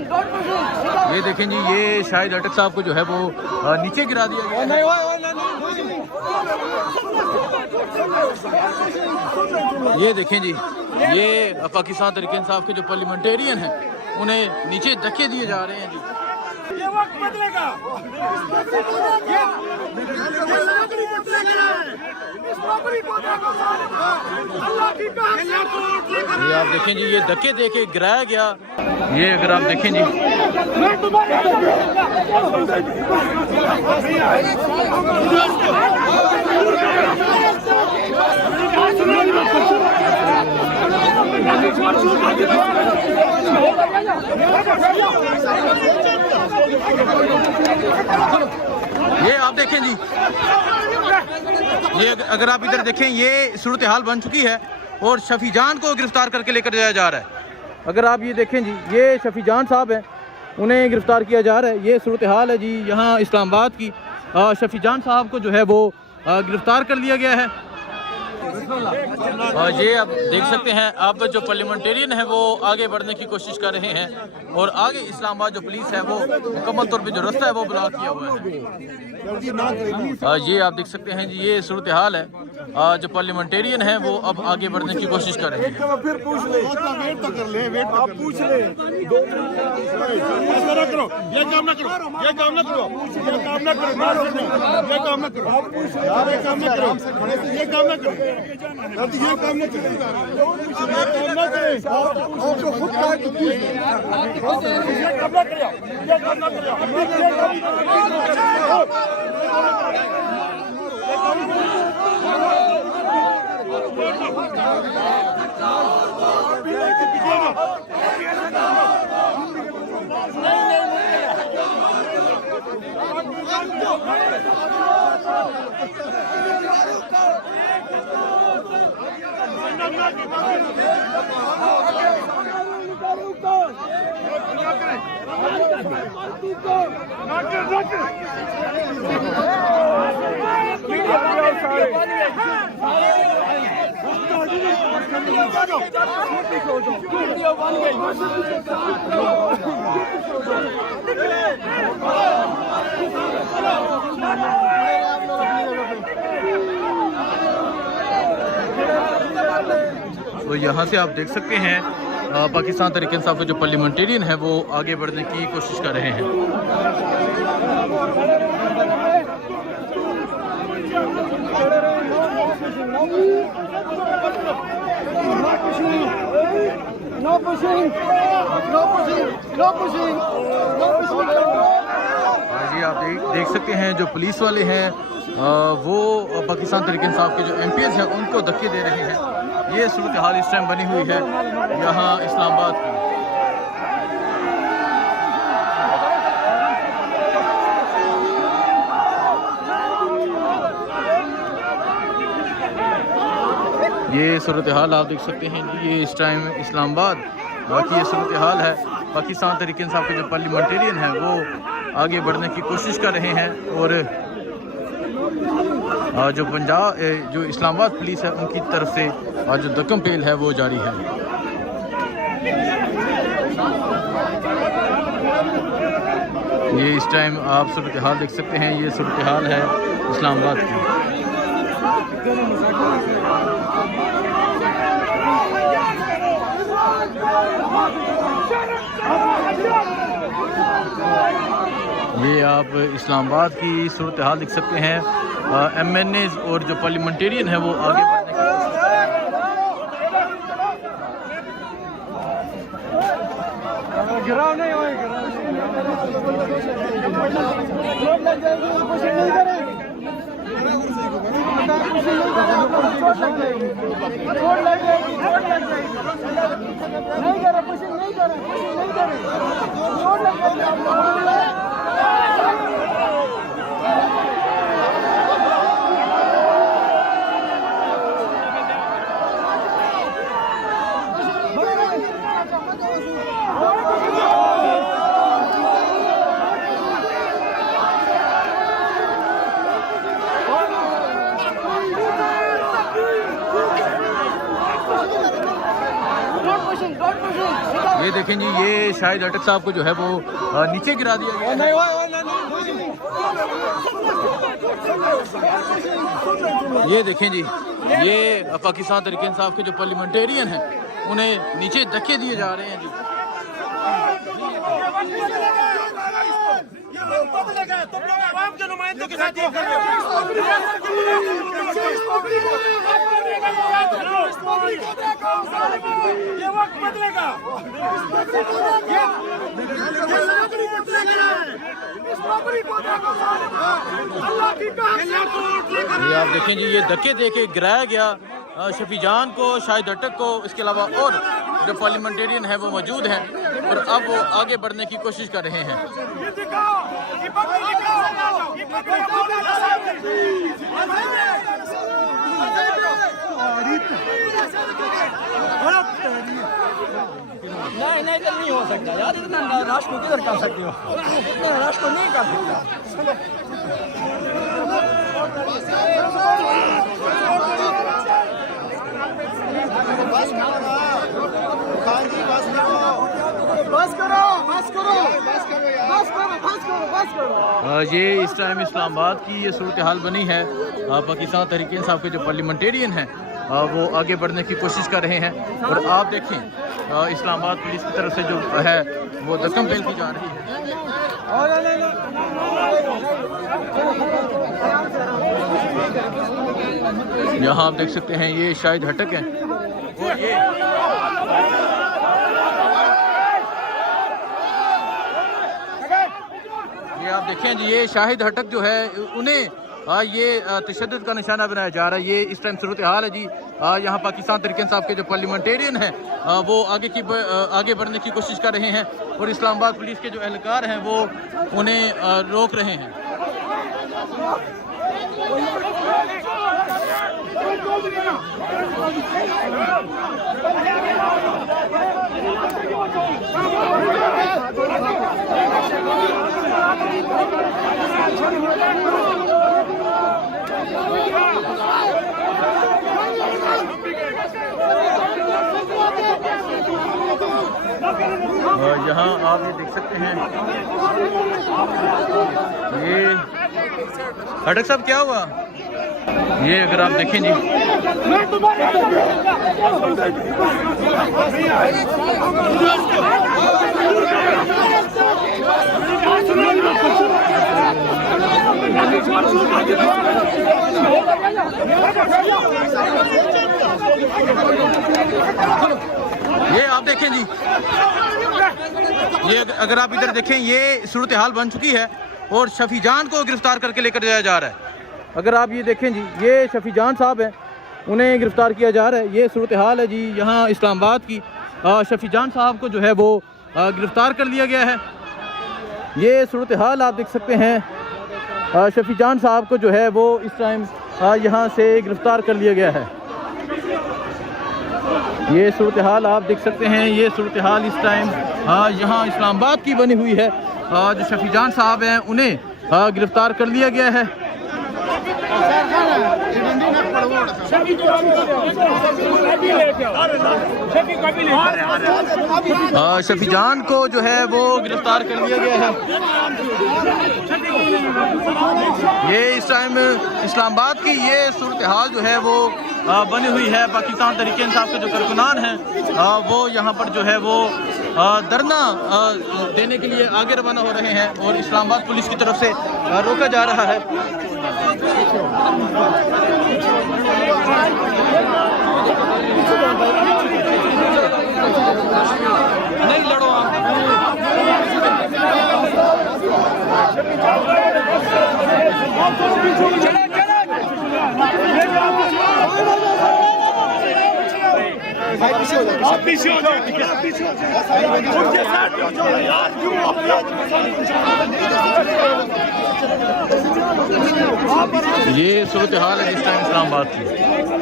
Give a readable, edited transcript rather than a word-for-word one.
ये देखें जी, ये शाहिद अटक साहब को जो है वो नीचे गिरा दिया गया है। ये देखें जी, ये पाकिस्तान तहरीक इंसाफ के जो पार्लियामेंटेरियन हैं उन्हें नीचे धक्के दिए जा रहे हैं जी। ये वक्त बदलेगा, ये आप देखें जी, ये धक्के दे के गिराया गया। ये अगर आप देखें जी, ये आप देखें जी, ये अगर आप इधर देखें, ये सूरत हाल बन चुकी है और शफी जान को गिरफ्तार करके लेकर जाया जा रहा है। अगर आप ये देखें जी, ये शफी जान साहब हैं, उन्हें गिरफ्तार किया जा रहा है। ये सूरत हाल है जी यहाँ इस्लामाबाद की। शफी जान साहब को जो है वो गिरफ्तार कर लिया गया है। ये आप देख सकते हैं, अब जो पार्लियामेंटेरियन है वो आगे बढ़ने की कोशिश कर रहे हैं और आगे इस्लामाबाद जो पुलिस है वो मुकम्मल तौर पे जो रास्ता है वो ब्लॉक किया हुआ है। ये आप देख सकते हैं जी, ये सूरत हाल है। जो पार्लियामेंटेरियन है वो अब आगे बढ़ने की कोशिश कर रहे हैं। फिर पूछ ले, वेट तो कर ले, वेट आप पूछ ले। ये काम ना करो, ये काम ना करो, ये काम ना करो, ये काम ना करो, आप पूछ ले, ये काम ना करो, ये काम ना करो, ये काम ना करो, ये काम ना करो, आप जो खुद का तो पूछ ले, ये काम ना करो, ये काम ना करो, तो यहाँ से आप देख सकते हैं पाकिस्तान तहरीक इंसाफ के जो पार्लियामेंटेरियन है वो आगे बढ़ने की कोशिश कर रहे हैं। जी आप देख सकते हैं, जो पुलिस वाले हैं वो पाकिस्तान तहरीक इंसाफ के जो MPs हैं उनको धक्के दे रहे हैं। ये सूरत हाल इस टाइम बनी हुई है यहाँ इस्लामाबाद की। ये सूरत हाल आप देख सकते हैं कि ये इस टाइम इस्लामाबाद की ये सूरत हाल है। पाकिस्तान तहरीक इंसाफ के जो पार्लियामेंटेरियन हैं वो आगे बढ़ने की कोशिश कर रहे हैं और जो जो इस्लामाबाद पुलिस है उनकी तरफ से जो दक्कम पेल है वो जारी है। ये इस टाइम आप सूरत हाल देख सकते हैं, ये सूरत हाल है इस्लामाबाद की। ये आप इस्लामाबाद की सूरत हाल देख सकते हैं। MNAs और जो पार्लियामेंटेरियन है वो आगे बढ़ने की ये देखें जी, ये शाहिद हटक साहब को जो है वो नीचे गिरा दिया गया है। ये देखें जी, ये पाकिस्तान तहरीक इंसाफ के जो पार्लियामेंटेरियन हैं उन्हें नीचे धक्के दिए जा रहे हैं जी। तुम लोग आवाम के नुमाइंदों के साथ ये कर रहे हो। ये वक्त बदलेगा, ये आप देखें जी, ये धक्के दे के गिराया गया शफी जान को, शाहिद हटक को, इसके अलावा और जो पार्लियामेंटेरियन है वो मौजूद हैं और अब वो आगे बढ़ने की कोशिश कर रहे हैं। नहीं नहीं, तो नहीं हो सकता यार, इतना राष्ट्र को किधर कर सकते हो, इतना राष्ट्र को नहीं कर सकता। ये इस टाइम इस्लामाबाद की ये सूरत हाल बनी है। पाकिस्तान तहरीक इंसाफ के जो पार्लियामेंटेरियन हैं वो आगे बढ़ने की कोशिश कर रहे हैं और आप देखें इस्लामाबाद पुलिस की तरफ से जो है वो दस्तम पेल की जा रही है। यहाँ आप देख सकते हैं ये शाहिद हटक हैं और ये आप देखें जी, ये शाहिद हटक जो है उन्हें ये तशद्दुद का निशाना बनाया जा रहा है। ये इस टाइम सूरत हाल है जी। यहाँ पाकिस्तान तहरीक इंसाफ के जो पार्लियामेंटेरियन हैं वो आगे बढ़ने की कोशिश कर रहे हैं और इस्लामाबाद पुलिस के जो एहलकार हैं वो उन्हें रोक रहे हैं। यहाँ आप ये देख सकते हैं, ये हटक साहब क्या हुआ, ये अगर आप देखें जी, ये आप देखें जी, ये अगर आप इधर देखें ये सूरत हाल बन चुकी है और शफी जान को गिरफ्तार करके लेकर जाया जा रहा है। अगर आप ये देखें जी, ये शफी जान साहब हैं, उन्हें गिरफ्तार किया जा रहा है। ये सूरत हाल है जी यहाँ इस्लामाबाद की। शफी जान साहब को जो है वो गिरफ्तार कर लिया गया है। ये सूरत हाल आप देख सकते हैं। शफी जान साहब को जो है वो इस टाइम यहाँ से गिरफ्तार कर लिया गया है। ये सूरत हाल आप देख सकते हैं। ये सूरत हाल इस टाइम यहाँ इस्लामाबाद की बनी हुई है। जो शफी जान साहब हैं उन्हें गिरफ्तार कर लिया गया है। शफी जान को जो है वो गिरफ्तार कर लिया गया है। ये इस टाइम इस्लामाबाद की ये सूरत हाल जो है वो बनी हुई है। पाकिस्तान तहरीक इंसाफ के जो कारकुनान हैं वो यहाँ पर जो है वो धरना देने के लिए आगे रवाना हो रहे हैं और इस्लामाबाद पुलिस की तरफ से रोका जा रहा है। नहीं लड़ो आप। आप पीछे हो जाओ, पीछे हो जाओ यार, क्यों ये सूरत हाल है इस टाइम इस्लामाबाद की।